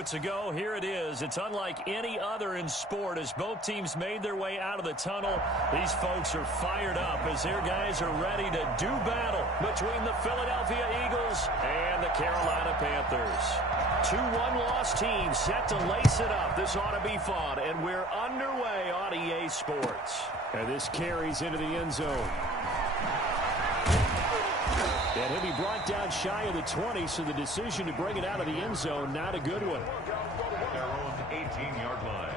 moments ago. Here it is. It's unlike any other in sport as both teams made their way out of the tunnel. These folks are fired up as their guys are ready to do battle between the Philadelphia Eagles and the Carolina Panthers. 2-1 loss teams set to lace it up. This ought to be fun, and we're underway on EA Sports. And this carries into the end zone. And he'll be brought down shy of the 20, so the decision to bring it out of the end zone, not a good one. Their own 18-yard line.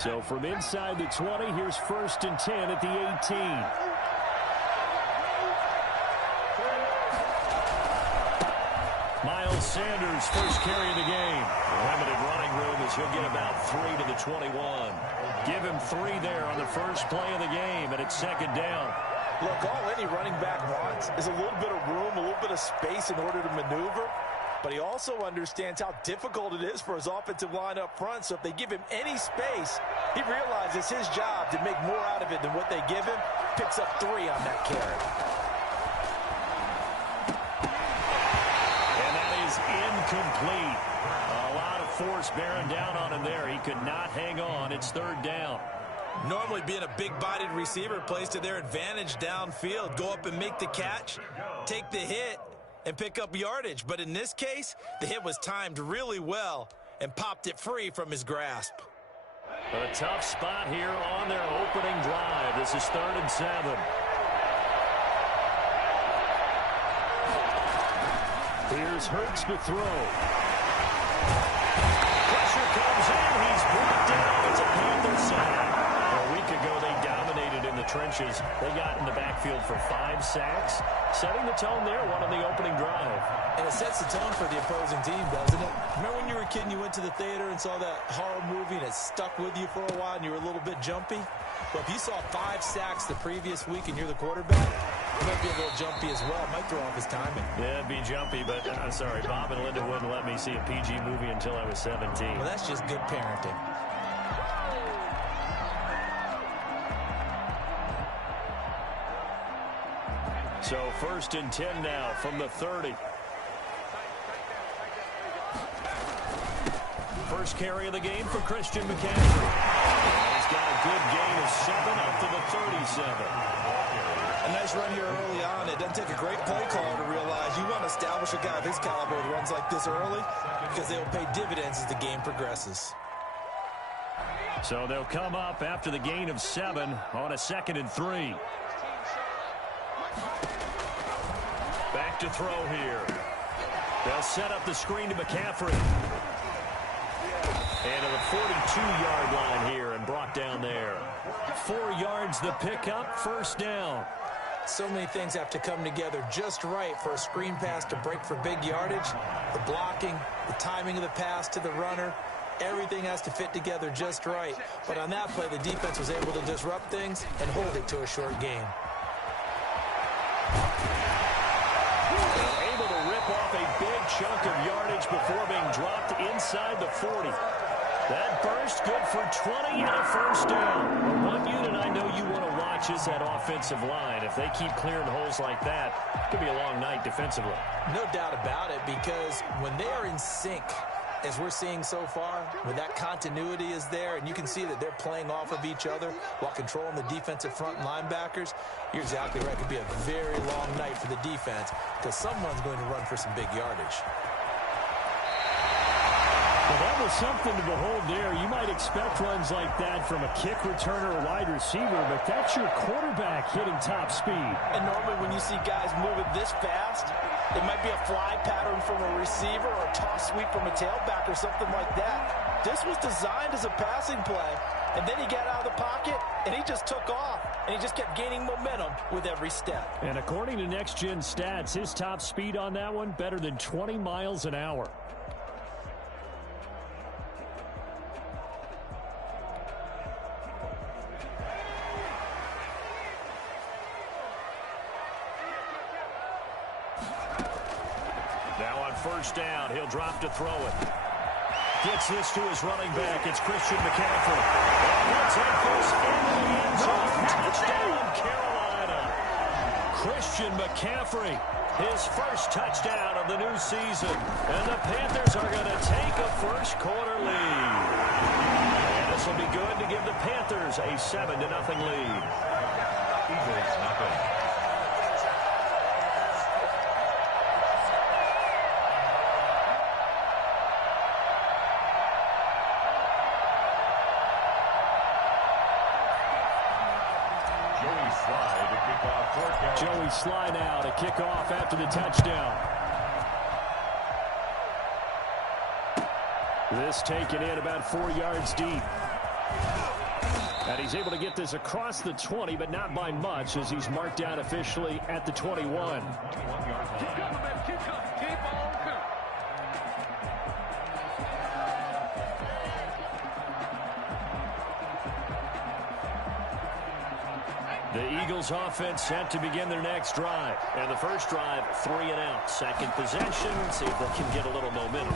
So from inside the 20, here's 1st and 10 at the 18. Miles Sanders, first carry of the game. Limited running room as he'll get about 3 to the 21. Give him 3 there on the first play of the game, and it's 2nd down. Look, all any running back wants is a little bit of room, a little bit of space in order to maneuver. But he also understands how difficult it is for his offensive line up front. So if they give him any space, he realizes his job to make more out of it than what they give him. Picks up 3 on that carry. Incomplete. A lot of force bearing down on him there. He could not hang on. It's 3rd down. Normally being a big-bodied receiver plays to their advantage downfield. Go up and make the catch, take the hit, and pick up yardage. But in this case, the hit was timed really well and popped it free from his grasp. A tough spot here on their opening drive. This is 3rd and 7. Here's Hurts to throw. Pressure comes in. He's brought down. It's a Panther sack. A week ago, they dominated in the trenches. They got in the backfield for 5 sacks, setting the tone there, one on the opening drive. And it sets the tone for the opposing team, doesn't it? Remember when you were a kid and you went to the theater and saw that horror movie and it stuck with you for a while and you were a little bit jumpy? Well, if you saw 5 sacks the previous week and you're the quarterback, it might be a little jumpy as well. It might throw off his timing. Yeah, it'd be jumpy, but I'm sorry, Bob and Linda wouldn't let me see a PG movie until I was 17. Well, that's just good parenting. So 1st and 10 now from the 30. First carry of the game for Christian McCaffrey. He's got a good gain of 7 up to the 37. A nice run here early on. It doesn't take a great play caller to realize you want to establish a guy of his caliber with runs like this early because they will pay dividends as the game progresses. So they'll come up after the gain of 7 on a 2nd and 3. Back to throw here. They'll set up the screen to McCaffrey. And to the 42-yard line here and brought down there. 4 yards the pickup, 1st down. So many things have to come together just right for a screen pass to break for big yardage. The blocking, the timing of the pass to the runner, everything has to fit together just right. But on that play, the defense was able to disrupt things and hold it to a short gain. They're able to rip off a big chunk of yardage before being dropped inside the 40. That burst good for 20 and a 1st down. One unit I know you want to watch is that offensive line. If they keep clearing holes like that, it could be a long night defensively. No doubt about it, because when they are in sync, as we're seeing so far, when that continuity is there and you can see that they're playing off of each other while controlling the defensive front linebackers, you're exactly right. It could be a very long night for the defense because someone's going to run for some big yardage. Well, that was something to behold there. You might expect runs like that from a kick returner or wide receiver, but that's your quarterback hitting top speed. And normally when you see guys moving this fast, it might be a fly pattern from a receiver or a toss sweep from a tailback or something like that. This was designed as a passing play, and then he got out of the pocket, and he just took off, and he just kept gaining momentum with every step. And according to Next Gen Stats, his top speed on that one, better than 20 miles an hour. Now on 1st down, he'll drop to throw it. Gets this to his running back. It's Christian McCaffrey. And he'll take Christian McCaffrey, his first touchdown of the new season. And the Panthers are going to take a first-quarter lead. And this will be good to give the Panthers a 7-0 lead. Eagles nothing. Joey Sly now to kick off after the touchdown. This taken in about 4 yards deep. And he's able to get this across the 20, but not by much, as he's marked down officially at the 21. The Eagles offense set to begin their next drive. And the first drive, 3 and out. Second possession, see if they can get a little momentum.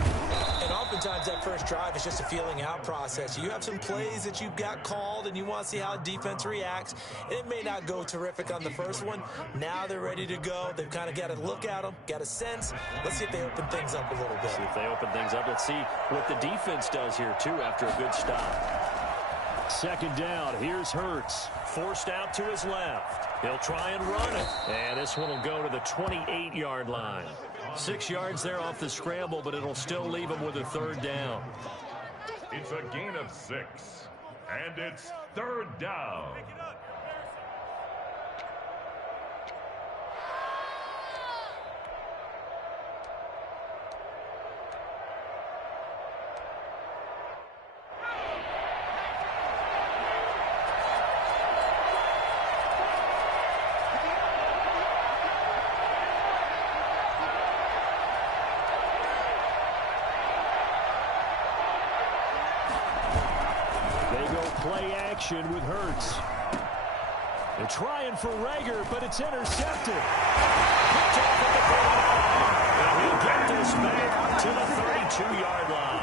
And oftentimes that first drive is just a feeling out process. You have some plays that you've got called and you want to see how defense reacts. It may not go terrific on the first one. Now they're ready to go. They've kind of got to look at them, got a sense. Let's see if they open things up a little bit. See if they open things up. Let's see what the defense does here, too, after a good stop. Second down, here's Hurts. Forced out to his left. He'll try and run it. And this one will go to the 28-yard line. 6 yards there off the scramble, but it'll still leave him with a third down. It's a gain of 6. And it's third down. Play action with Hurts. They're trying for Rager, but it's intercepted. Picked off at the 49. And he'll get this back to the 32-yard line.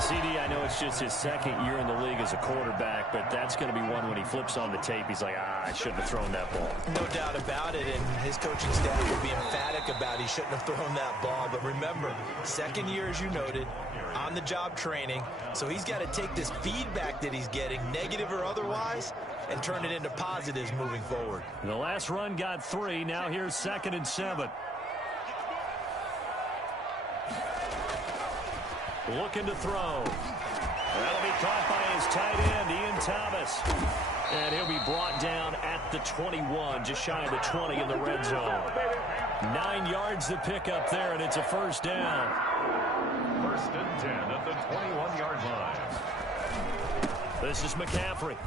CD, I know it's just his second year in the league as a quarterback, but that's going to be one when he flips on the tape. He's like, I shouldn't have thrown that ball. No doubt about it, and his coaching staff will be emphatic about he shouldn't have thrown that ball. But remember, second year, as you noted, on-the-job training, so he's got to take this feedback that he's getting, negative or otherwise, and turn it into positives moving forward. The last run got 3. Now here's 2nd and 7. Looking to throw. That'll be caught by his tight end, Ian Thomas. And he'll be brought down at the 21, just shy of the 20 in the red zone. 9 yards to pick up there, and it's a first down. 1st and 10 at the 21-yard line. This is McCaffrey.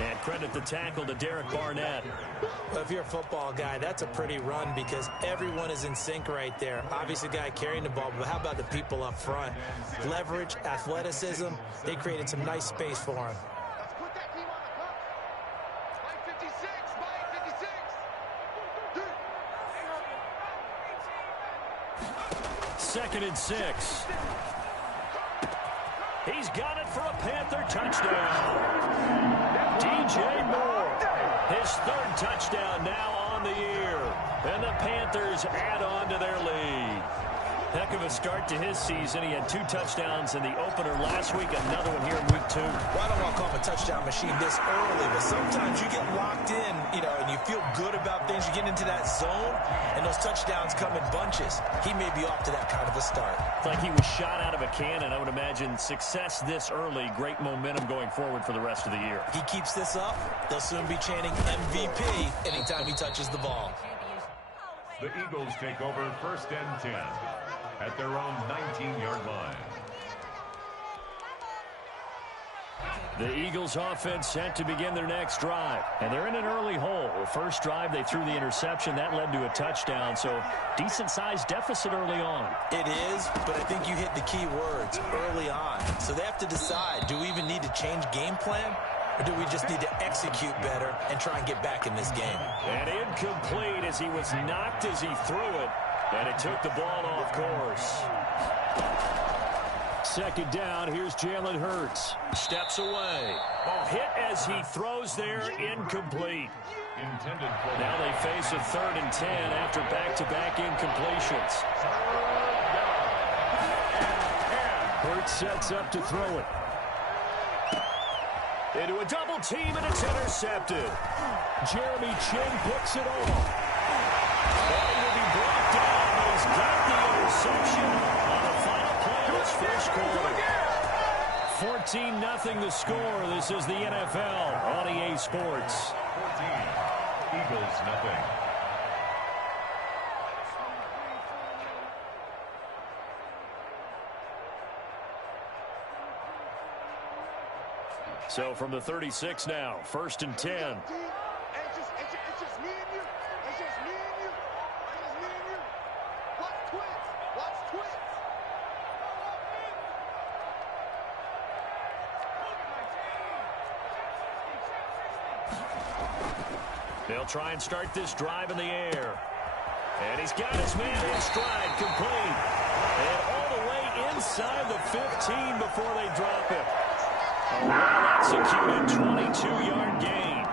And credit the tackle to Derek Barnett. Well, if you're a football guy, that's a pretty run because everyone is in sync right there. Obviously, the guy carrying the ball, but how about the people up front? Leverage, athleticism, they created some nice space for him. Put that team on the clock. Mike 56, Mike 56. 2nd and 6. He's got it for a Panther touchdown. DJ Moore, his 3rd touchdown now on the year. And the Panthers add on to their lead. Heck of a start to his season. He had 2 touchdowns in the opener last week, another one here in week 2. Well, I don't want to call him a touchdown machine this early, but sometimes you get locked in, and you feel good about things. You get into that zone, and those touchdowns come in bunches. He may be off to that kind of a start. It's like he was shot out of a cannon. I would imagine success this early, great momentum going forward for the rest of the year. He keeps this up, they'll soon be chanting MVP anytime he touches the ball. The Eagles take over 1st and 10 at their own 19-yard line. The Eagles offense set to begin their next drive. And they're in an early hole. The first drive, they threw the interception. That led to a touchdown. So decent-sized deficit early on. It is, but I think you hit the key words early on. So they have to decide, do we even need to change game plan? Or do we just need to execute better and try and get back in this game? And incomplete as he was knocked as he threw it. And it took the ball off course. second down. Here's Jalen Hurts. Steps away. Oh, hit as he throws there, incomplete. Now they face a 3rd and 10 after back-to-back incompletions. Hurts sets up to throw it. Into a double team, and it's intercepted. Jeremy Chin picks it off. He will be brought down, but he's got the interception on the final play of this first quarter. 14-0 the score. This is the NFL on EA Sports. 14, Eagles nothing. So from the 36 now, 1st and 10. It's just me and you. It's just me and you. Watch twins. Watch twins. They'll try and start this drive in the air. And he's got his man in stride, complete. And all the way inside the 15 before they drop it. A well-executed 22-yard gain.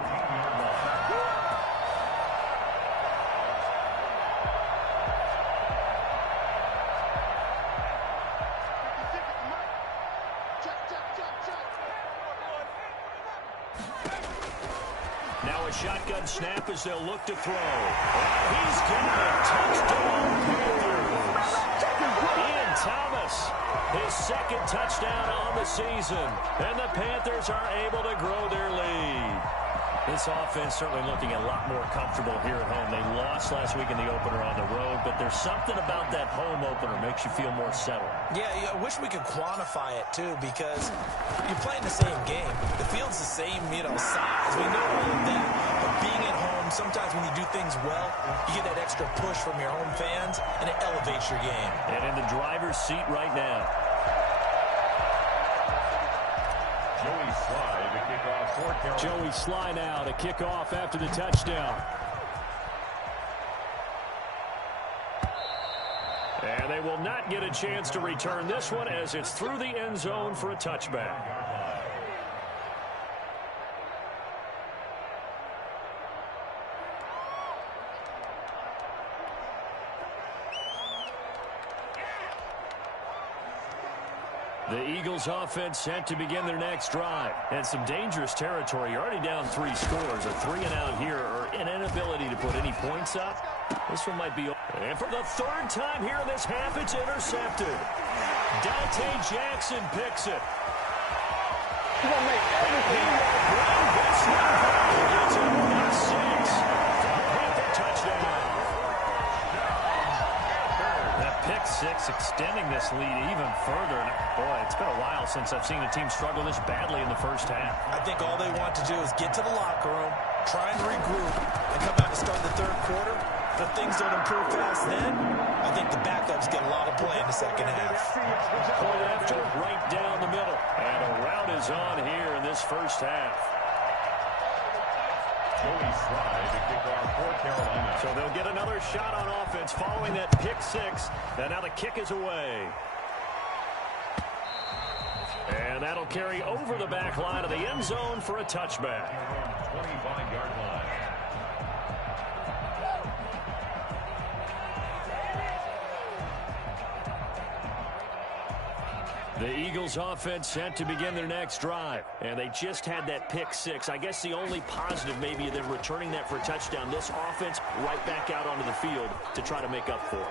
Now a shotgun snap as they'll look to throw. He's got a touchdown, Panthers. Ian Thomas, his 2nd touchdown on the season. And the Panthers are able to grow their lead. This offense certainly looking a lot more comfortable here at home. They lost last week in the opener on the road, but there's something about that home opener makes you feel more settled. Yeah, I wish we could quantify it, too, because you're playing the same game. The field's the same, size. We know all of that. But being at home, sometimes when you do things well, you get that extra push from your home fans, and it elevates your game. And in the driver's seat right now. Joey Sly to kick off for Carolina. Joey Sly now to kick off after the touchdown. And they will not get a chance to return this one as it's through the end zone for a touchback. The Eagles offense set to begin their next drive. And some dangerous territory. You're already down 3 scores. A 3-and-out here or an inability to put any points up. This one might be... And for the 3rd time here in this half, it's intercepted. Dante Jackson picks it. He's gonna make everything. He will bring this one home. It's a 1-6. Panther touchdown. Pick 6 extending this lead even further. And boy, it's been a while since I've seen a team struggle this badly in the first half. I think all they want to do is get to the locker room, try and regroup, and come out to start the 3rd quarter. But if things don't improve fast then, I think the backups get a lot of play in the second half. Point after, right down the middle. And a route is on here in this first half. Joey Sly to kick off for Carolina. So they'll get another shot on offense following that pick 6. And now the kick is away. And that'll carry over the back line of the end zone for a touchback. 25-yard line. The Eagles offense set to begin their next drive. And they just had that pick 6. I guess the only positive maybe of them returning that for a touchdown. This offense right back out onto the field to try to make up for it.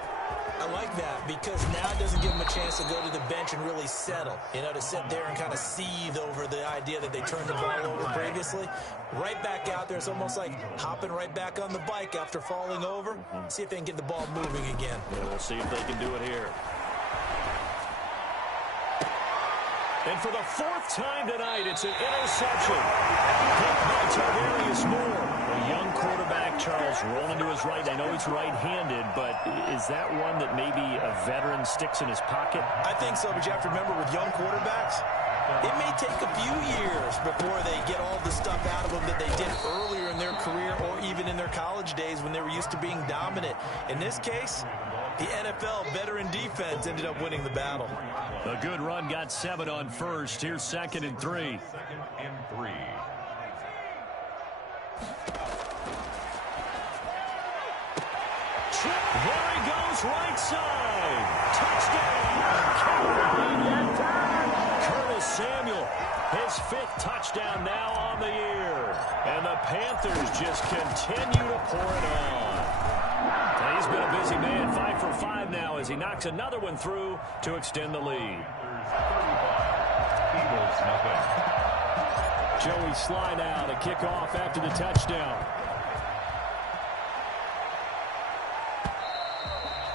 I like that because now it doesn't give them a chance to go to the bench and really settle. To sit there and kind of seethe over the idea that they turned the ball over previously. Right back out there. It's almost like hopping right back on the bike after falling over. See if they can get the ball moving again. Yeah, we'll see if they can do it here. And for the 4th time tonight, it's an interception. Picked by Tarvarius Moore. A young quarterback, Charles, rolling to his right. I know he's right-handed, but is that one that maybe a veteran sticks in his pocket? I think so, but you have to remember with young quarterbacks, it may take a few years before they get all the stuff out of them that they did earlier in their career or even in their college days when they were used to being dominant. In this case, the NFL veteran defense ended up winning the battle. A good run got 7 on first. Here's 2nd and 3. 2nd and 3. There he goes, right side. Touchdown. Curtis Samuel, his 5th touchdown now on the year. And the Panthers just continue to pour it on. And he's been a busy man, 5 for 5 now as he knocks another one through to extend the lead. Eagles nothing. Joey Slye now to kick off after the touchdown.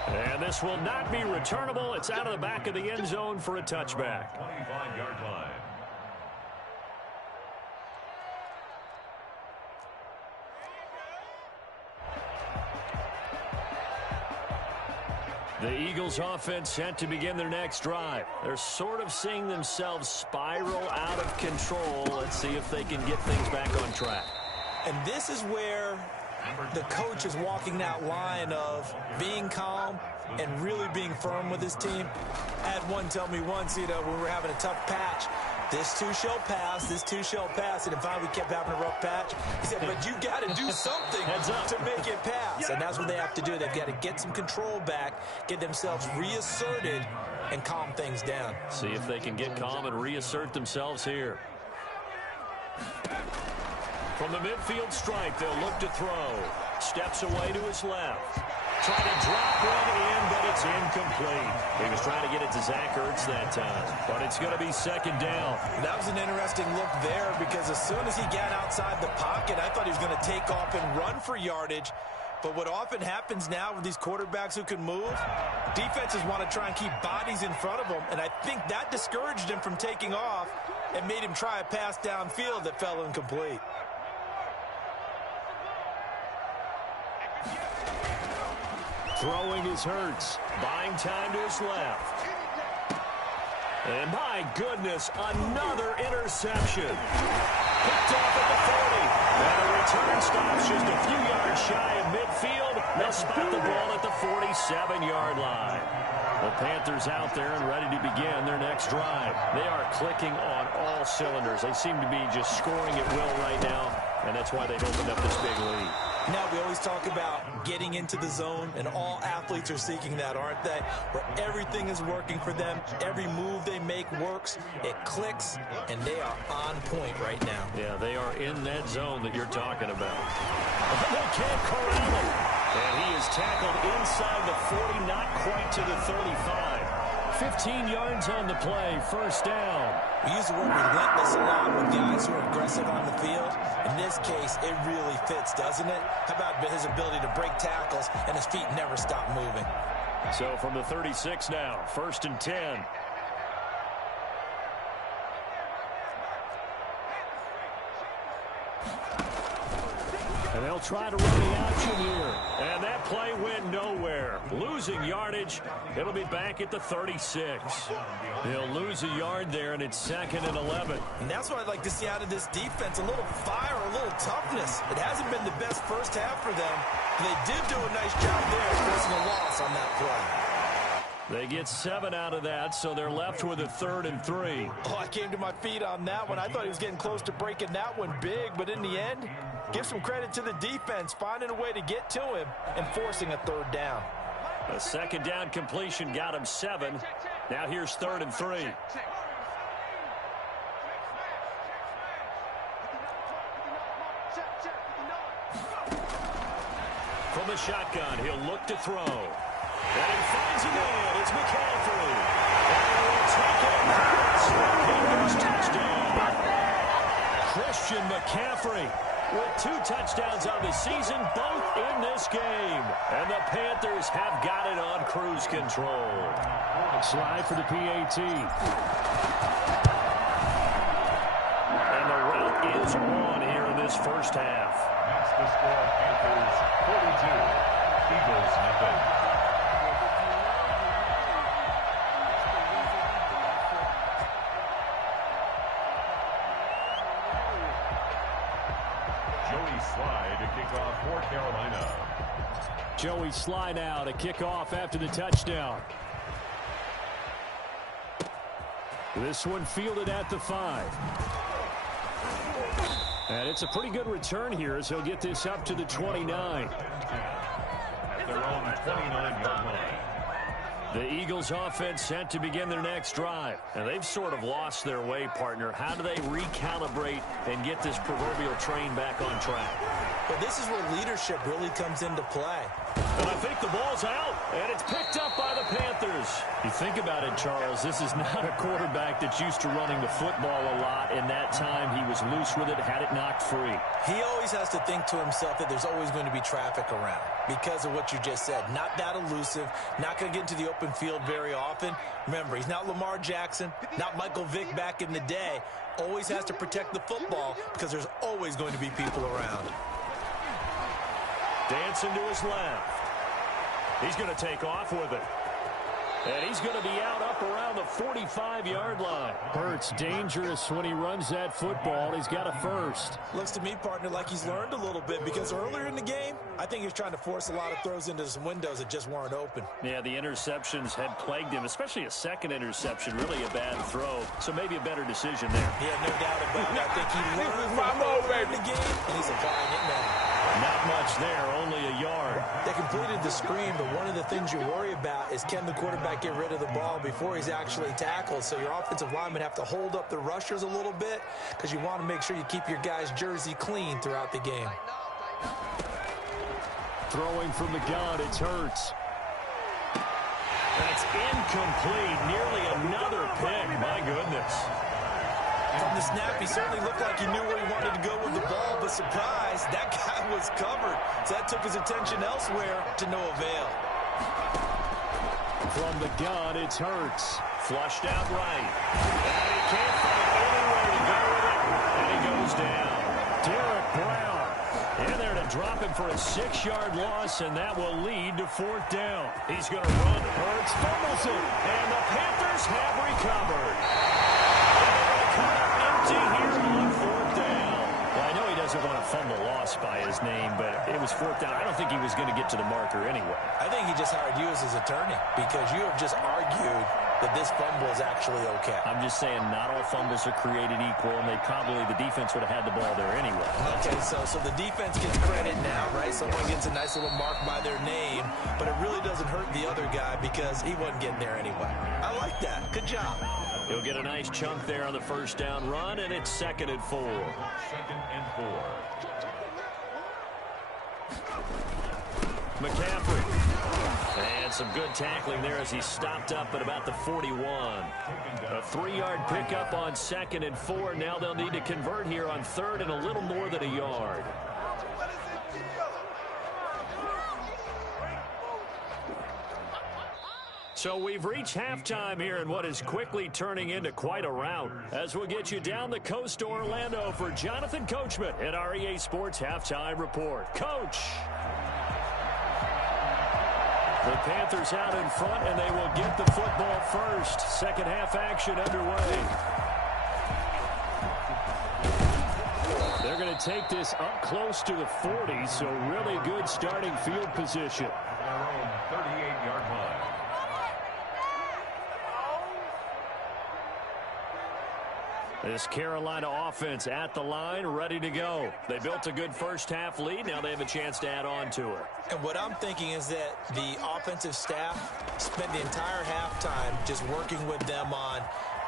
And this will not be returnable. It's out of the back of the end zone for a touchback. 25-yard line. The Eagles offense set to begin their next drive. They're sort of seeing themselves spiral out of control. Let's see if they can get things back on track. And this is where the coach is walking that line of being calm and really being firm with his team. I had one tell me once, when we were having a tough patch, this too shall pass, this too shall pass. And finally we kept having a rough patch. He said, but you got to do something to make it pass. And that's what they have to do. They've got to get some control back, get themselves reasserted, and calm things down. See if they can get calm and reassert themselves here. From the midfield stripe, they'll look to throw. Steps away to his left. Trying to drop one in, but it's incomplete. He was trying to get it to Zach Ertz that time, but it's going to be 2nd down. That was an interesting look there because as soon as he got outside the pocket, I thought he was going to take off and run for yardage. But what often happens now with these quarterbacks who can move, defenses want to try and keep bodies in front of them, and I think that discouraged him from taking off and made him try a pass downfield that fell incomplete. Throwing is Hurts. Buying time to his left. And my goodness, another interception. Picked off at the 40. And the return stops just a few yards shy of midfield. They'll spot the ball at the 47-yard line. The Panthers out there and ready to begin their next drive. They are clicking on all cylinders. They seem to be just scoring at will right now, and that's why they've opened up this big lead. Now, we always talk about getting into the zone, and all athletes are seeking that, aren't they? Where everything is working for them, every move they make works, it clicks, and they are on point right now. Yeah, they are in that zone that you're talking about. They can't corral him. And he is tackled inside the 40, not quite to the 35. 15 yards on the play, 1st down. We use the word relentless a lot with guys who are aggressive on the field. In this case, it really fits, doesn't it? How about his ability to break tackles and his feet never stop moving? So from the 36 now, 1st and 10. And they'll try to run the option here. And that play went nowhere. Losing yardage. It'll be back at the 36. They'll lose a yard there, and it's 2nd and 11. And that's what I'd like to see out of this defense. A little fire, a little toughness. It hasn't been the best first half for them. But they did do a nice job there forcing a loss on that play. They get 7 out of that, so they're left with a 3rd and 3. Oh, I came to my feet on that one. I thought he was getting close to breaking that one big, but in the end, give some credit to the defense, finding a way to get to him and forcing a 3rd down. A 2nd down completion got him 7. Now here's 3rd and 3. From the shotgun, he'll look to throw. And he finds a man. It's McCaffrey. And he will take it across. Panthers touchdown. Christian McCaffrey with 2 touchdowns on the season, both in this game. And the Panthers have got it on cruise control. Slide for the PAT. And the route is on here in this first half. That's the score. Panthers 42. Eagles nothing. For Carolina. Joey Slye now to kick off after the touchdown. This one fielded at the 5. And it's a pretty good return here as he'll get this up to the 29. At their own 29-yard line. The Eagles offense set to begin their next drive. And they've sort of lost their way, partner. How do they recalibrate and get this proverbial train back on track? Well, this is where leadership really comes into play. And I think the ball's out, and it's picked up by the Panthers. You think about it, Charles, this is not a quarterback that's used to running the football a lot, and that time he was loose with it, had it knocked free. He always has to think to himself that there's always going to be traffic around because of what you just said. Not that elusive, not going to get into the open field very often. Remember, he's not Lamar Jackson, not Michael Vick back in the day. Always has to protect the football because there's always going to be people around. Dancing to his left. He's going to take off with it. And he's going to be out up around the 45-yard line. Hurts dangerous when he runs that football. He's got a first. Looks to me, partner, like he's learned a little bit because earlier in the game, I think he was trying to force a lot of throws into some windows that just weren't open. Yeah, the interceptions had plagued him, especially a second interception, really a bad throw. So maybe a better decision there. Yeah, no doubt about it. I think he learned from earlier in the game, and he's applying it now. Not much there, only a yard. They completed the screen, but one of the things you worry about is can the quarterback get rid of the ball before he's actually tackled? So your offensive linemen have to hold up the rushers a little bit because you want to make sure you keep your guy's jersey clean throughout the game. Throwing from the gun, it's Hurts. That's incomplete. Nearly another pick. My goodness. From the snap, he certainly looked like he knew where he wanted to go with the ball, but surprise, that guy was covered. So that took his attention elsewhere to no avail. From the gun, it's Hurts. Flushed out right. And he can't find anywhere to go with it. And he goes down. Derek Brown. In there to drop him for a 6-yard loss, and that will lead to 4th down. He's going to run. Hurts fumbles it. And the Panthers have recovered. Empty here on 4th down. Well, I know he doesn't want to fumble loss by his name, but it was 4th down. I don't think he was going to get to the marker anyway. I think he just hired you as his attorney because you have just argued that this fumble is actually okay. I'm just saying not all fumbles are created equal, and the defense would have had the ball there anyway. Okay, so the defense gets credit now, right? Someone gets a nice little mark by their name, but it really doesn't hurt the other guy because he wasn't getting there anyway. I like that. Good job. He'll get a nice chunk there on the 1st down run, and it's 2nd and 4. 2nd and 4. McCaffrey. And some good tackling there as he stopped up at about the 41. A 3-yard pickup on 2nd and 4. Now they'll need to convert here on 3rd and a little more than a yard. So we've reached halftime here in what is quickly turning into quite a rout. As we'll get you down the coast to Orlando for Jonathan Coachman at our EA Sports Halftime Report. Coach! The Panthers out in front, and they will get the football first. Second half action underway. They're going to take this up close to the 40, so really good starting field position. Their own 38-yard line. This Carolina offense at the line, ready to go. They built a good first half lead. Now they have a chance to add on to it. And what I'm thinking is that the offensive staff spent the entire halftime just working with them on,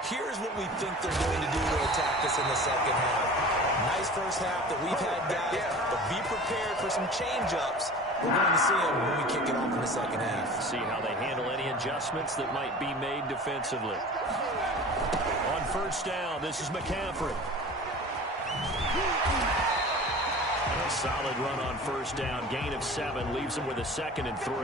here's what we think they're going to do to attack us in the second half. Nice first half that we've had, guys, but be prepared for some change-ups. We're going to see them when we kick it off in the second half. See how they handle any adjustments that might be made defensively. On 1st down, this is McCaffrey. A solid run on 1st down. Gain of 7 leaves him with a 2nd and 3.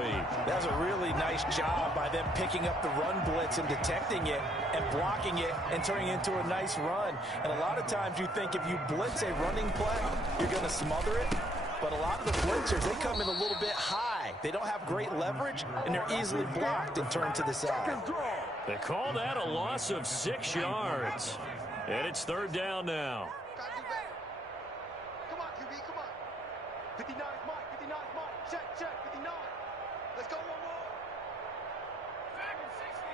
That's a really nice job by them picking up the run blitz and detecting it and blocking it and turning it into a nice run. And a lot of times you think if you blitz a running play, you're going to smother it. But a lot of the blitzers, they come in a little bit high. They don't have great leverage, and they're easily blocked and turned to the side. They call that a loss of 6 yards. And it's 3rd down now. Come on, QB, come on. 59 is mine, 59 is mine. Check, 59. Let's go one more. 60.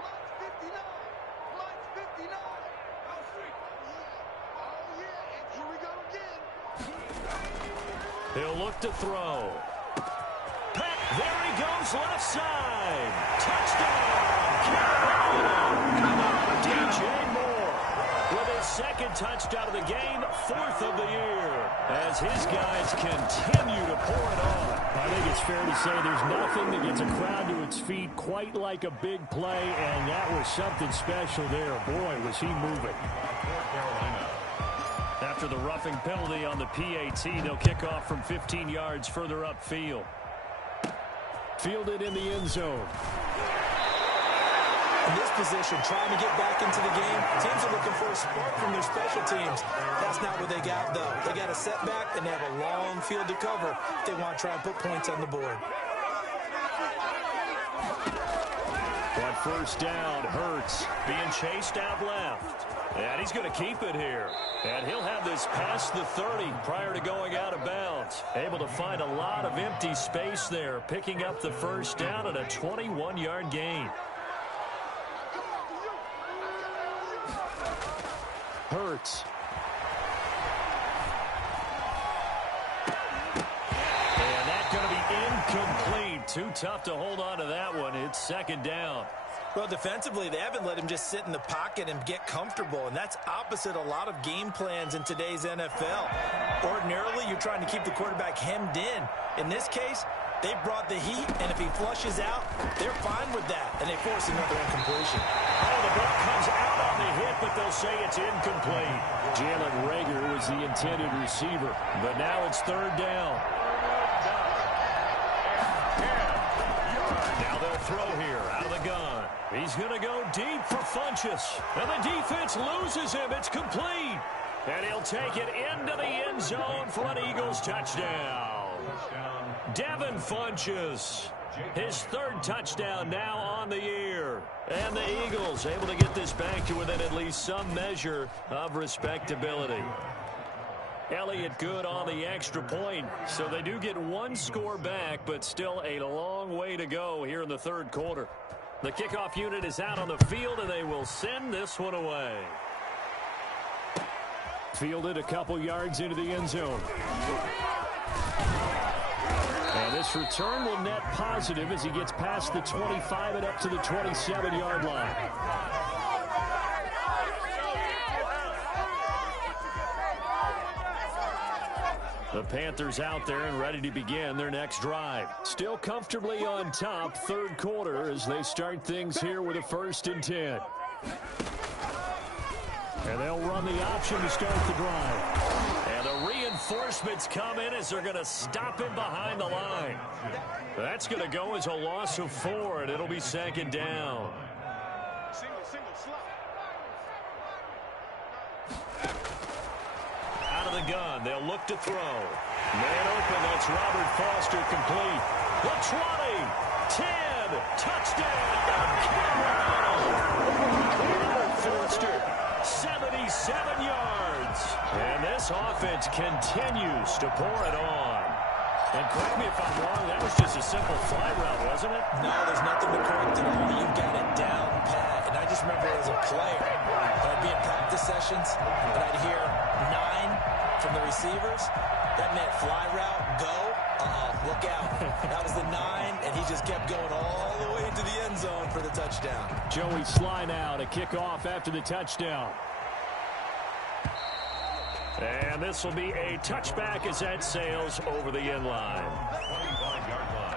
Plus 59. Mike, 59. Oh, yeah, and here we go again. He'll look to throw. There he goes, left side. Touchdown, Carolina. Come on, DJ Moore. With his second touchdown of the game, 4th of the year. As his guys continue to pour it on. I think it's fair to say there's nothing that gets a crowd to its feet quite like a big play, and that was something special there. Boy, was he moving. After the roughing penalty on the PAT, they'll kick off from 15 yards further upfield. Fielded in the end zone. In this position, trying to get back into the game, teams are looking for a spark from their special teams. That's not what they got, though. They got a setback, and they have a long field to cover if they want to try and put points on the board. But first down, Hurts. Being chased out left. And he's going to keep it here. And he'll have this past the 30 prior to going out of bounds. Able to find a lot of empty space there, picking up the first down and a 21-yard gain. Hurts. And that's going to be incomplete. Too tough to hold on to that one. It's second down. Well, defensively, they haven't let him just sit in the pocket and get comfortable, and that's opposite a lot of game plans in today's NFL. Ordinarily, you're trying to keep the quarterback hemmed in. In this case, they brought the heat, and if he flushes out, they're fine with that, and they force another incompletion. Oh, the ball comes out on the hit, but they'll say it's incomplete. Jalen Reagor was the intended receiver. But now it's third down. Now they'll throw here out of the gun. He's going to go deep for Funchess. And the defense loses him. It's complete. And he'll take it into the end zone for an Eagles touchdown. Devin Funchess, his third touchdown now on the year. And the Eagles able to get this back to within at least some measure of respectability. Elliott good on the extra point, so they do get one score back, but still a long way to go here in the third quarter. The kickoff unit is out on the field, and they will send this one away. Fielded a couple yards into the end zone. And this return will net positive as he gets past the 25 and up to the 27-yard line. The Panthers out there and ready to begin their next drive. Still comfortably on top, third quarter, as they start things here with a 1st and 10. And they'll run the option to start the drive. And the reinforcements come in as they're going to stop him behind the line. That's going to go as a loss of 4, and it'll be second down. Single, slot. Out of the gun, they'll look to throw. Man open, that's Robert Foster complete. The 20, 10, touchdown, Robert Foster, 77 yards. And this offense continues to pour it on. And correct me if I'm wrong, that was just a simple fly route, wasn't it? No, there's nothing to correct at all. You've got it down pat. And I just remember as a player, when I'd be in practice sessions, and I'd hear 9 from the receivers. That meant fly route, go, look out. That was the 9, and he just kept going all the way into the end zone for the touchdown. Joey Sly now to kick off after the touchdown. And this will be a touchback as that sails over the end line. 25-yard line.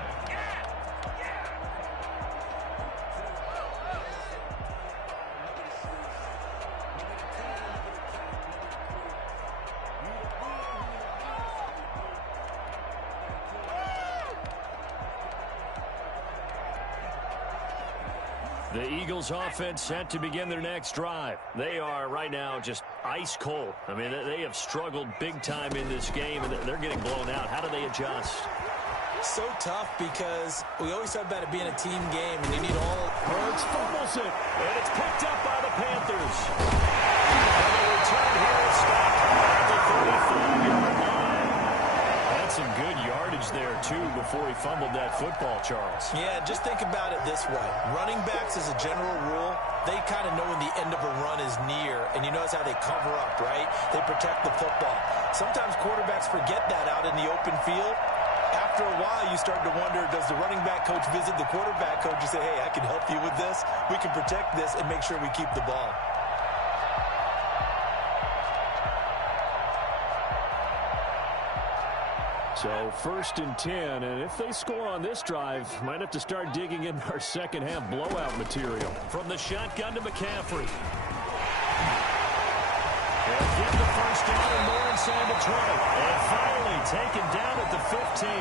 The Eagles offense set to begin their next drive. They are right now just ice cold. I mean, they have struggled big time in this game, and they're getting blown out. How do they adjust? So tough because we always talk about it being a team game, and you need all. Hurts fumbles it. And it's picked up by the Panthers. And the return here is stopped at the 35-yard line. That's some good yardage there, too, before he fumbled that football, Charles. Yeah, just think about it this way. Running backs, as a general rule, they kind of know when the end of a run is near, and you notice how they cover up, right? They protect the football. Sometimes quarterbacks forget that out in the open field. After a while, you start to wonder, does the running back coach visit the quarterback coach and say, hey, I can help you with this. We can protect this and make sure we keep the ball. So 1st and 10, and if they score on this drive, might have to start digging in our second half blowout material. From the shotgun to McCaffrey. They'll get the first down and more inside the 20. And finally taken down at the 15.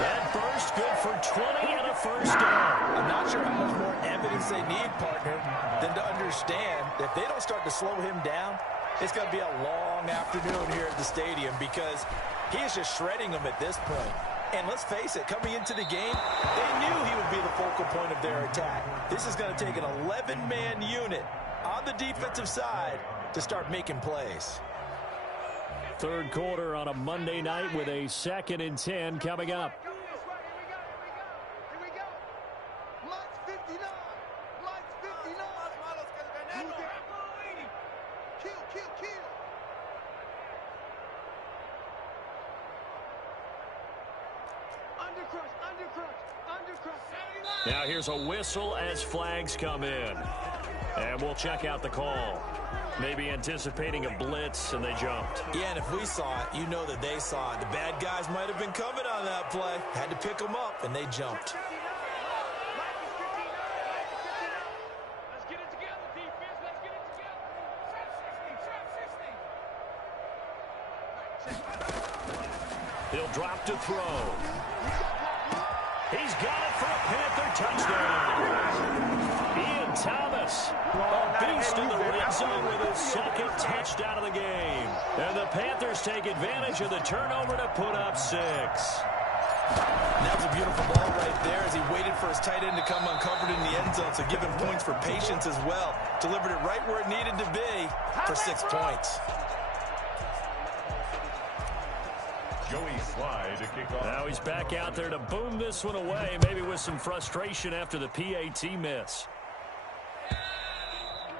That burst good for 20 and a first down. I'm not sure how much more evidence they need, partner, than to understand that if they don't start to slow him down, it's going to be a long afternoon here at the stadium because he is just shredding them at this point. And let's face it, coming into the game, they knew he would be the focal point of their attack. This is going to take an 11-man unit on the defensive side to start making plays. Third quarter on a Monday night with a 2nd and 10 coming up. Here we go. Mike's 59. Mike's 59. Kill. Undercrush. Now here's a whistle as flags come in. And we'll check out the call. Maybe anticipating a blitz, and they jumped. Yeah, and if we saw it, you know that they saw it. The bad guys might have been coming on that play. Had to pick them up, and they jumped. Let's get it together, defense. Let's get it together. He'll drop to throw. He's got it for a Panther touchdown. Ian Thomas, a beast in the red zone with his 2nd touchdown of the game. And the Panthers take advantage of the turnover to put up 6. That was a beautiful ball right there as he waited for his tight end to come uncovered in the end zone, so give him points for patience as well. Delivered it right where it needed to be for 6 points. Joey Sly to kick off. Now he's back out there to boom this one away, maybe with some frustration after the PAT miss.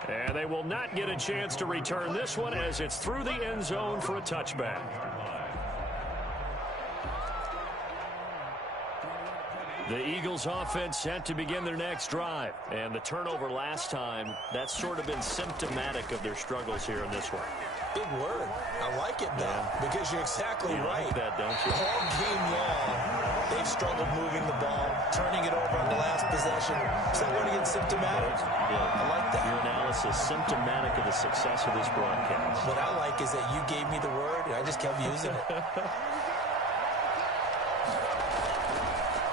And they will not get a chance to return this one as it's through the end zone for a touchback. The Eagles offense set to begin their next drive. And the turnover last time, that's sort of been symptomatic of their struggles here in this one. Big word. I like it, though, because you're exactly right. Like that, don't you? All game long, they've struggled moving the ball, turning it over on the last possession. Is that word again, symptomatic? Yeah, I like that. Your analysis, symptomatic of the success of this broadcast. What I like is that you gave me the word, and I just kept using it.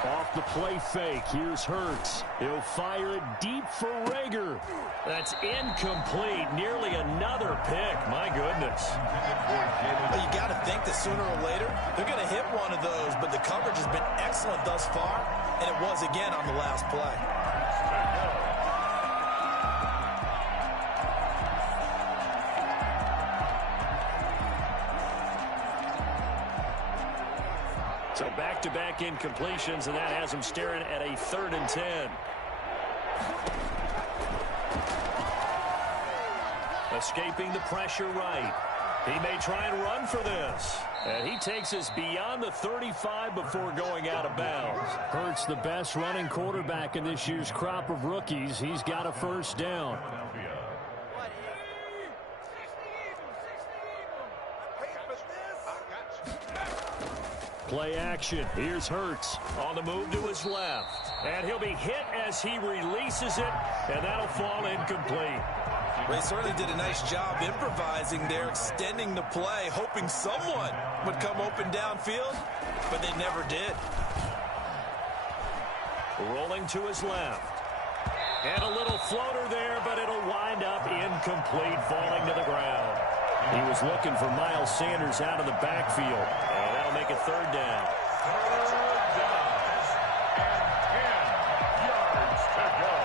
Off the play fake, here's Hurts. He'll fire it deep for Rager. That's incomplete. Nearly another pick. My goodness. Well, you got to think that sooner or later, they're going to hit one of those, but the coverage has been excellent thus far, and it was again on the last play. So back-to-back incompletions, and that has him staring at a 3rd and 10. Escaping the pressure right. He may try and run for this. And he takes us beyond the 35 before going out of bounds. Hurts the best running quarterback in this year's crop of rookies. He's got a first down. Play action. Here's Hurts. On the move to his left. And he'll be hit as he releases it, and that'll fall incomplete. They certainly did a nice job improvising there, extending the play, hoping someone would come open downfield, but they never did. Rolling to his left. And a little floater there, but it'll wind up incomplete, falling to the ground. He was looking for Miles Sanders out of the backfield, and that'll make it 3rd down. 3rd down. And 10 yards to go.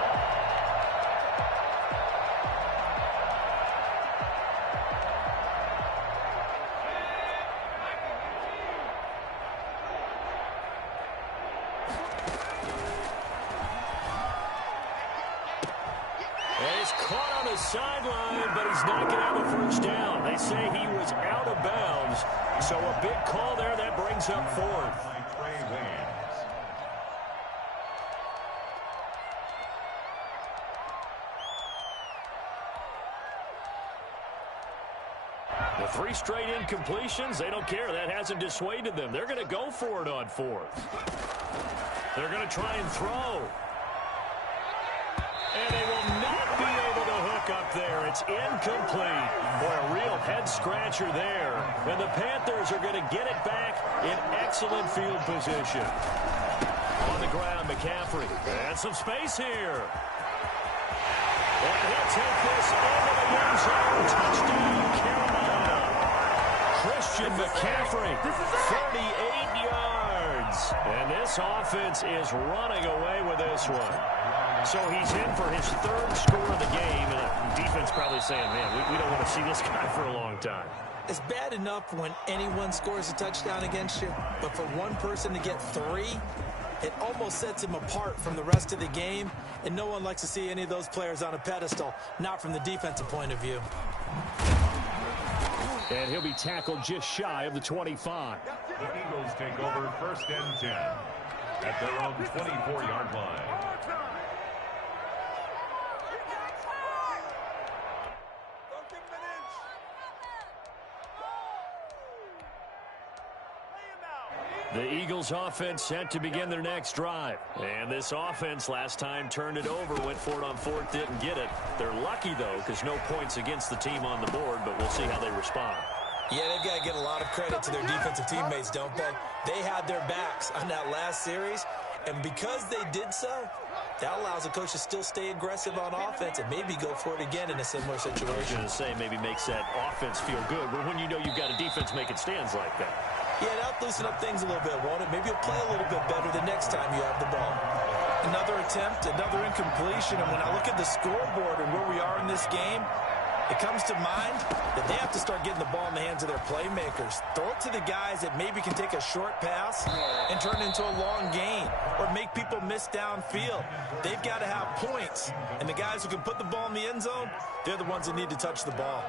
sideline, but he's not going to have a first down. They say he was out of bounds, so a big call there that brings up fourth. The 3 straight incompletions, they don't care. That hasn't dissuaded them. They're going to go for it on fourth. They're going to try and throw. And they will not be able to hook up there. It's incomplete. Boy, a real head-scratcher there. And the Panthers are going to get it back in excellent field position. On the ground, McCaffrey. And some space here. And he'll take this into the end zone. Touchdown, Carolina. Christian McCaffrey, 38 yards. And this offense is running away with this one. So he's in for his 3rd score of the game. And the defense probably saying, man, we don't want to see this guy for a long time. It's bad enough when anyone scores a touchdown against you, but for one person to get 3, it almost sets him apart from the rest of the game, and no one likes to see any of those players on a pedestal, not from the defensive point of view. And he'll be tackled just shy of the 25. The Eagles take over 1st and 10 at their own 24-yard line. The Eagles offense set to begin their next drive. And this offense last time turned it over, went for it on fourth, didn't get it. They're lucky, though, because no points against the team on the board, but we'll see how they respond. Yeah, they've got to get a lot of credit to their defensive teammates, don't they? They had their backs on that last series, and because they did so, that allows the coach to still stay aggressive on offense and maybe go for it again in a similar situation. I was going to say maybe makes that offense feel good, but when you know you've got a defense making stands like that. Yeah, that'll loosen up things a little bit, won't it? Maybe you'll play a little bit better the next time you have the ball. Another attempt, another incompletion, and when I look at the scoreboard and where we are in this game, it comes to mind that they have to start getting the ball in the hands of their playmakers. Throw it to the guys that maybe can take a short pass and turn it into a long gain or make people miss downfield. They've got to have points, and the guys who can put the ball in the end zone, they're the ones that need to touch the ball.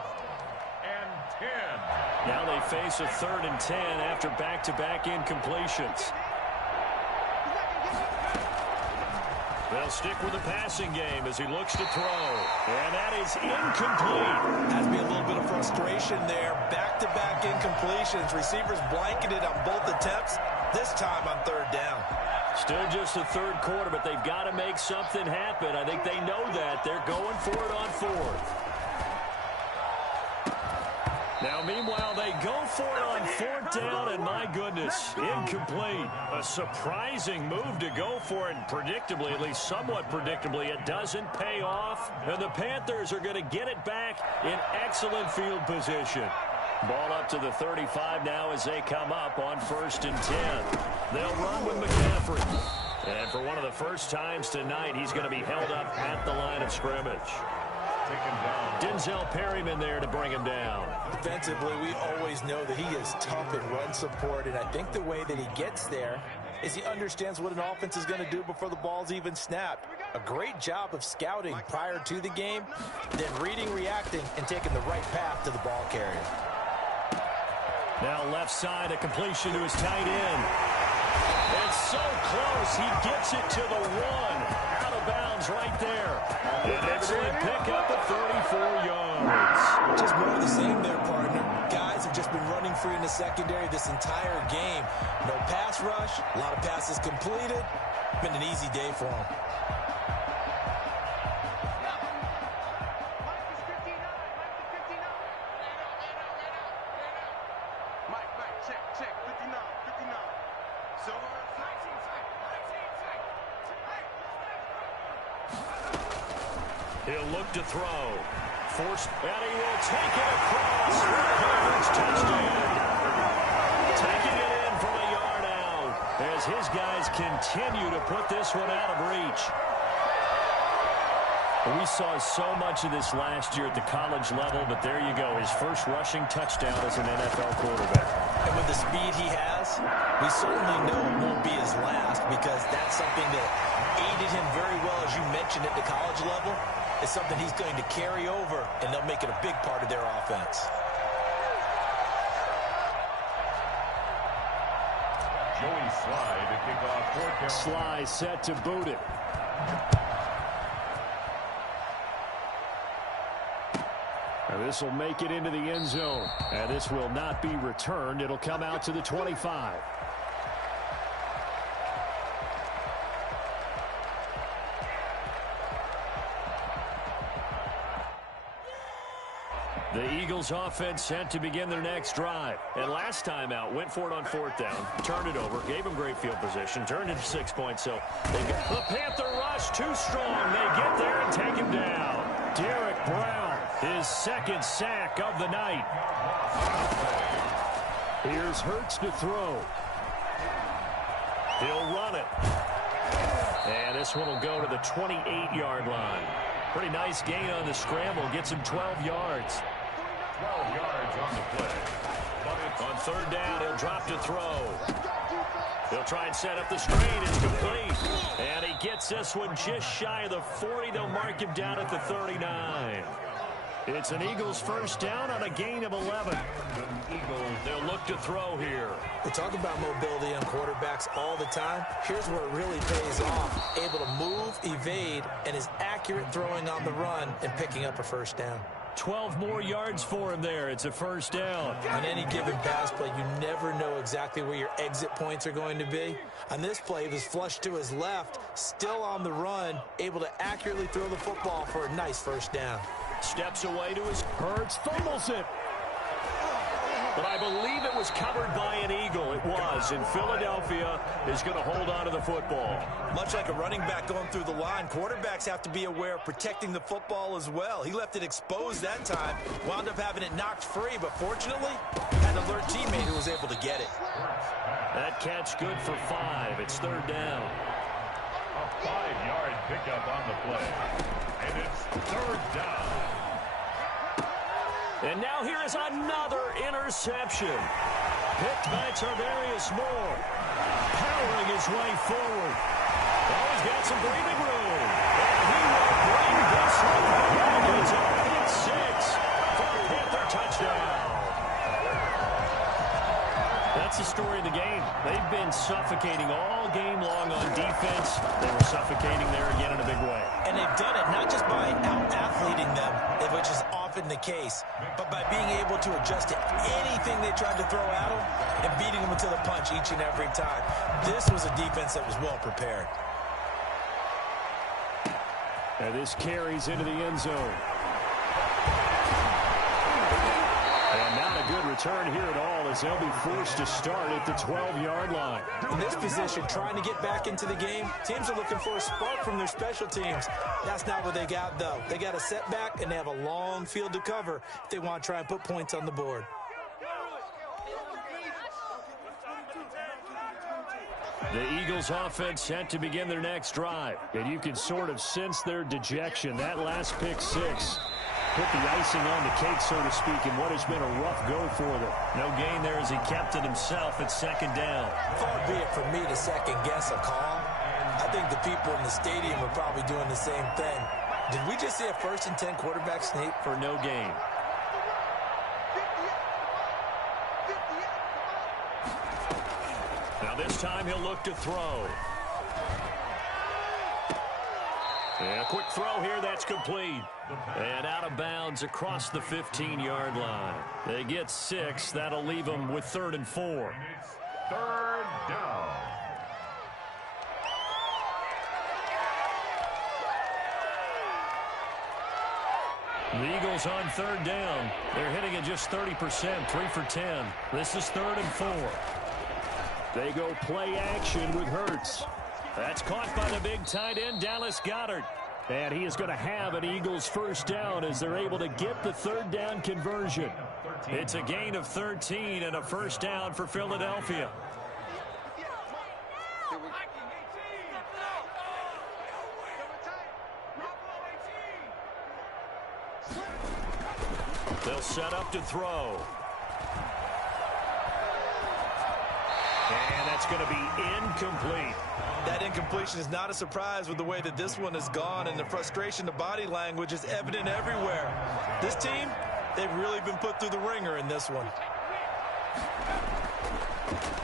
Now they face a 3rd and 10 after back-to-back incompletions. They'll stick with the passing game as he looks to throw. And that is incomplete. Has to be a little bit of frustration there. Back-to-back incompletions. Receivers blanketed on both attempts, this time on 3rd down. Still just the 3rd quarter, but they've got to make something happen. I think they know that. They're going for it on 4th. Now, meanwhile, they go for it on 4th down, and my goodness, incomplete. A surprising move to go for it, predictably, at least somewhat predictably. It doesn't pay off, and the Panthers are going to get it back in excellent field position. Ball up to the 35 now as they come up on 1st and 10. They'll run with McCaffrey. And for one of the first times tonight, he's going to be held up at the line of scrimmage. Denzel Perryman there to bring him down. Defensively, we always know that he is tough in run support, and I think the way that he gets there is he understands what an offense is going to do before the ball's even snapped. A great job of scouting prior to the game, then reading, reacting, and taking the right path to the ball carrier. Now left side, a completion to his tight end. It's so close, he gets it to the 1. Out of bounds right there. An excellent pickup at 34 yards. Just more of the same there, partner. Guys have just been running free in the secondary this entire game. No pass rush, a lot of passes completed. Been an easy day for them. He'll look to throw. Forced, and he will take it across. Panthers touchdown. Taking it in from a yard out as his guys continue to put this one out of reach. We saw so much of this last year at the college level, but there you go. His first rushing touchdown as an NFL quarterback. And with the speed he has, we certainly know it won't be his last because that's something that aided him very well, as you mentioned, at the college level. is something he's going to carry over, and they'll make it a big part of their offense. Joey Sly to kick off for Carolina. Sly set to boot it. And this will make it into the end zone. And this will not be returned. It'll come out to the 25. The Eagles offense set to begin their next drive. And last time out, went for it on 4th down, turned it over, gave them great field position, turned it to 6 points. So they've got the Panther rush too strong. They get there and take him down. Derek Brown, his 2nd sack of the night. Here's Hurts to throw. He'll run it. And this one will go to the 28-yard line. Pretty nice gain on the scramble. Gets him 12 yards. 12 yards on the play. On 3rd down, he'll drop to throw. He'll try and set up the screen. It's complete. And he gets this one just shy of the 40. They'll mark him down at the 39. It's an Eagles 1st down on a gain of 11. They'll look to throw here. We talk about mobility on quarterbacks all the time. Here's where it really pays off. Able to move, evade, and is accurate throwing on the run and picking up a 1st down. 12 more yards for him there. It's a 1st down. On any given pass play, you never know exactly where your exit points are going to be. On this play, he was flushed to his left, still on the run, able to accurately throw the football for a nice 1st down. Steps away to his... Hurts fumbles it. But I believe it was covered by an Eagle. It was. And Philadelphia is going to hold on to the football. Much like a running back going through the line, quarterbacks have to be aware of protecting the football as well. He left it exposed that time, wound up having it knocked free, but fortunately, had an alert teammate who was able to get it. That catch good for 5. It's 3rd down. A 5-yard pickup on the play. And it's 3rd down. And now here is another interception. Picked by Tarvarius Moore. Powering his way forward. Oh, he's got some breathing room. And he will bring this one home. It's a pick 6 for a Panther touchdown. That's the story of the game. They've been suffocating all game long on defense. They were suffocating there again in a big way. And they've done it not just by out-athleting them, which is often the case, but by being able to adjust to anything they tried to throw at them and beating them to the punch each and every time. This was a defense that was well prepared. And this carries into the end zone. And not a good return here at all as they'll be forced to start at the 12-yard line. In this position, trying to get back into the game, teams are looking for a spark from their special teams. That's not what they got, though. They got a setback, and they have a long field to cover if they want to try and put points on the board. The Eagles offense set to begin their next drive. And you can sort of sense their dejection. That last pick 6 put the icing on the cake, so to speak, in what has been a rough go for them. No gain there as he kept it himself at 2nd down. Far be it from me to second-guess a call. I think the people in the stadium are probably doing the same thing. Did we just see a 1st and 10 quarterback sneak? For no gain. Now this time he'll look to throw. And a quick throw here, that's complete. And out of bounds across the 15-yard line. They get 6. That'll leave them with 3rd and 4. And it's 3rd down. The Eagles on 3rd down. They're hitting at just 30%, 3 for 10. This is 3rd and 4. They go play action with Hurts. That's caught by the big tight end, Dallas Goedert. And he is going to have an Eagles 1st down as they're able to get the 3rd down conversion. It's a gain of 13 and a 1st down for Philadelphia. They'll set up to throw. And that's it's going to be incomplete. That incompletion is not a surprise with the way that this one has gone, and the frustration, the body language is evident everywhere. This team, they've really been put through the ringer in this one.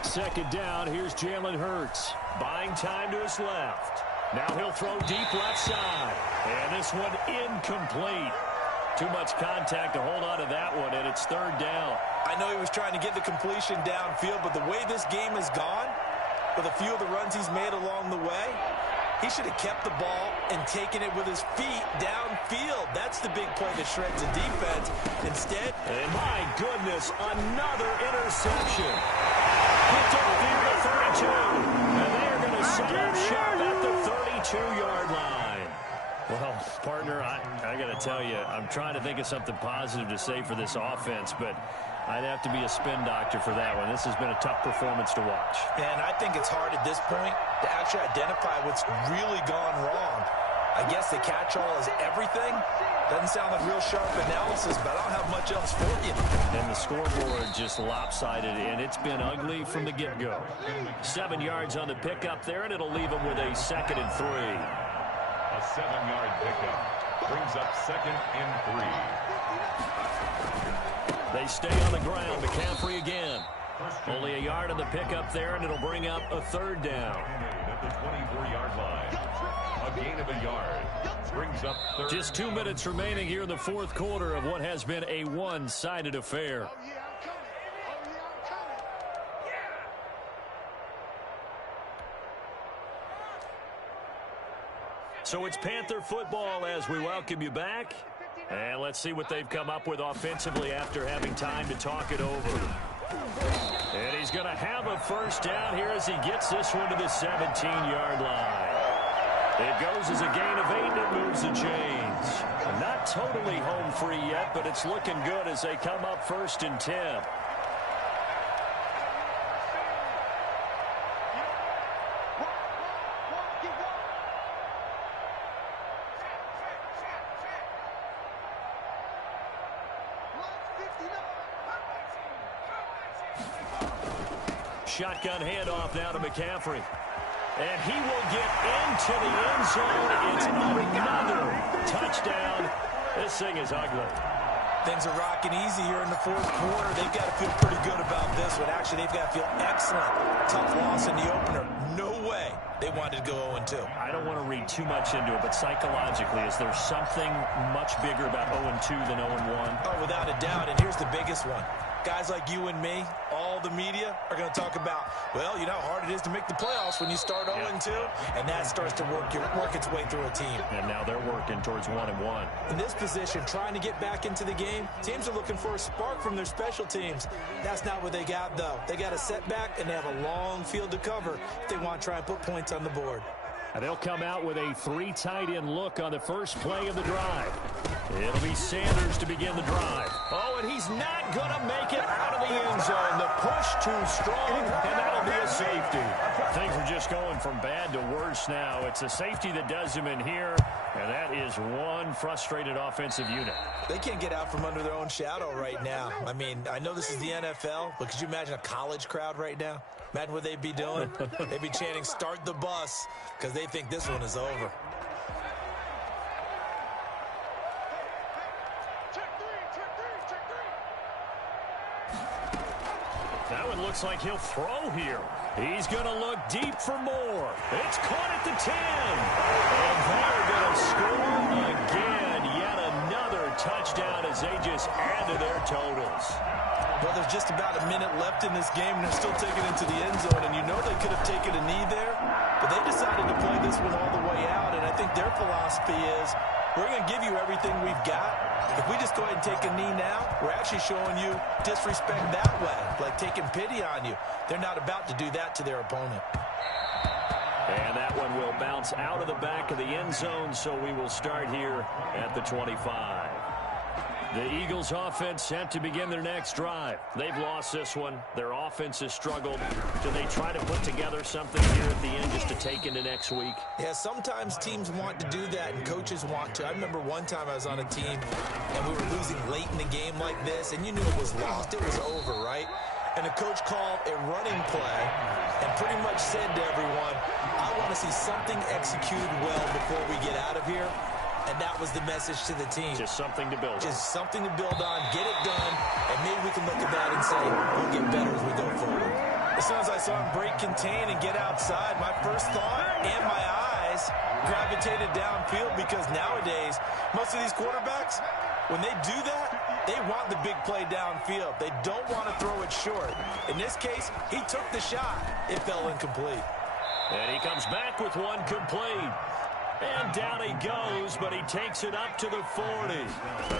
Second down, here's Jalen Hurts. Buying time to his left. Now he'll throw deep left side. And this one incomplete. Too much contact to hold on to that one, and it's third down. I know he was trying to get the completion downfield, but the way this game has gone, with a few of the runs he's made along the way, he should have kept the ball and taken it with his feet downfield. That's the big play that shreds the defense. Instead, and my goodness, another interception. He took the 32, and they're going to set up shop at the 32-yard line. Well, partner, I got to tell you, I'm trying to think of something positive to say for this offense, but I'd have to be a spin doctor for that one. This has been a tough performance to watch. And I think it's hard at this point to actually identify what's really gone wrong. I guess the catch-all is everything. Doesn't sound like real sharp analysis, but I don't have much else for you. And the scoreboard just lopsided, and it's been ugly from the get-go. 7 yards on the pickup there, and it'll leave them with a 2nd and 3. A 7-yard pickup brings up 2nd and 3. They stay on the ground. McCaffrey again. Only a yard on the pickup there, and it'll bring up a 3rd down. At the 24-yard line. A gain of a yard. Brings up 3rd. Just 2 minutes remaining here in the fourth quarter of what has been a one-sided affair. So it's Panther football as we welcome you back. And let's see what they've come up with offensively after having time to talk it over. And he's going to have a first down here as he gets this one to the 17-yard line. It goes as a gain of 8 and it moves the chains. Not totally home free yet, but it's looking good as they come up 1st and 10. Shotgun handoff now to McCaffrey. And he will get into the end zone. It's another touchdown. This thing is ugly. Things are rocking easy here in the fourth quarter. They've got to feel pretty good about this one. Actually, they've got to feel excellent. Tough loss in the opener. No way they wanted to go 0-2. I don't want to read too much into it, but psychologically, is there something much bigger about 0-2 than 0-1? Oh, without a doubt, and here's the biggest one. Guys like you and me, all the media, are going to talk about, well, you know how hard it is to make the playoffs when you start 0-2, and that starts to work its way through a team. And now they're working towards 1-1. In this position, trying to get back into the game, teams are looking for a spark from their special teams. That's not what they got, though. They got a setback, and they have a long field to cover if they want to try and put points on the board. And they'll come out with a 3 tight end look on the first play of the drive. It'll be Sanders to begin the drive. Oh, and he's not going to make it out of the end zone. The push too strong, and that'll be a safety. Things are just going from bad to worse now. It's a safety that does him in here, and that is one frustrated offensive unit. They can't get out from under their own shadow right now. I mean, I know this is the NFL, but could you imagine a college crowd right now? Imagine what they'd be doing. They'd be chanting, "Start the bus," because they think this one is over. That one looks like he'll throw here. He's going to look deep for more. It's caught at the 10. And they're going to score again. Yet another touchdown as they just add to their totals. Well, there's just about a minute left in this game, and they're still taking it to the end zone. And you know they could have taken a knee there, but they decided to play this one all the way out. And I think their philosophy is, we're going to give you everything we've got. If we just go ahead and take a knee now, we're actually showing you disrespect that way, like taking pity on you. They're not about to do that to their opponent. And that one will bounce out of the back of the end zone, so we will start here at the 25. The Eagles offense set to begin their next drive. They've lost this one. Their offense has struggled. Do they try to put together something here at the end just to take into next week? Yeah, sometimes teams want to do that and coaches want to. I remember one time I was on a team and we were losing late in the game like this, and you knew it was lost. It was over, right? and the coach called a running play and pretty much said to everyone, I want to see something executed well before we get out of here. And that was the message to the team. Just something to build on. Just something to build on, get it done, and maybe we can look at that and say, we'll get better as we go forward. As soon as I saw him break contain and get outside, my first thought and my eyes gravitated downfield, because nowadays, most of these quarterbacks, when they do that, they want the big play downfield. They don't want to throw it short. In this case, he took the shot. It fell incomplete. And he comes back with one complete. And down he goes, but he takes it up to the 40.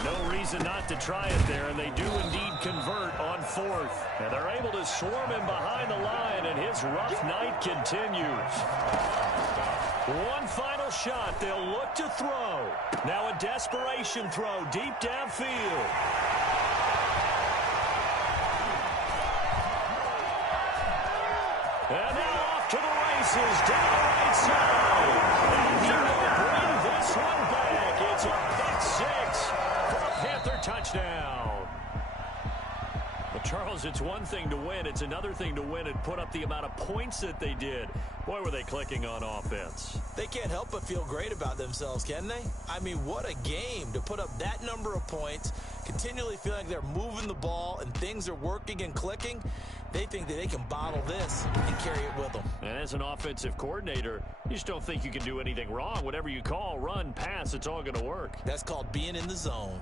No reason not to try it there, and they do indeed convert on fourth. And they're able to swarm him behind the line, and his rough night continues. One final shot. They'll look to throw. Now a desperation throw deep downfield. And now off to the races down the right side. And he will bring this one back. It's a pick six for a Panther touchdown. Well, Charles, it's one thing to win. It's another thing to win and put up the amount of points that they did. Boy, were they clicking on offense. They can't help but feel great about themselves, can they? I mean, what a game to put up that number of points, continually feeling like they're moving the ball and things are working and clicking. They think that they can bottle this and carry it with them. And as an offensive coordinator, you just don't think you can do anything wrong. Whatever you call, run, pass, it's all going to work. That's called being in the zone.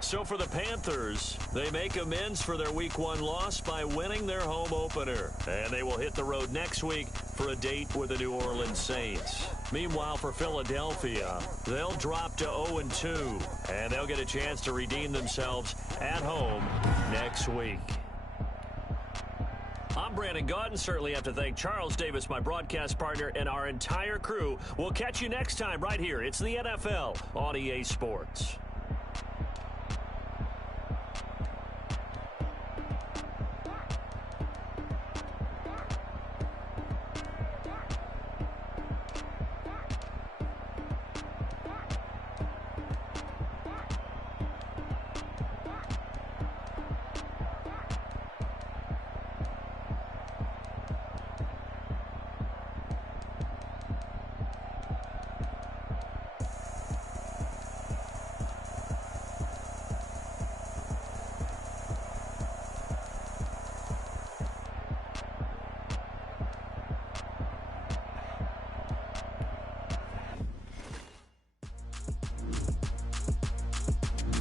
So for the Panthers, they make amends for their Week 1 loss by winning their home opener. And they will hit the road next week for a date with the New Orleans Saints. Meanwhile, for Philadelphia, they'll drop to 0-2. And they'll get a chance to redeem themselves at home next week. I'm Brandon Gaudin. Certainly have to thank Charles Davis, my broadcast partner, and our entire crew. We'll catch you next time right here. It's the NFL on EA Sports.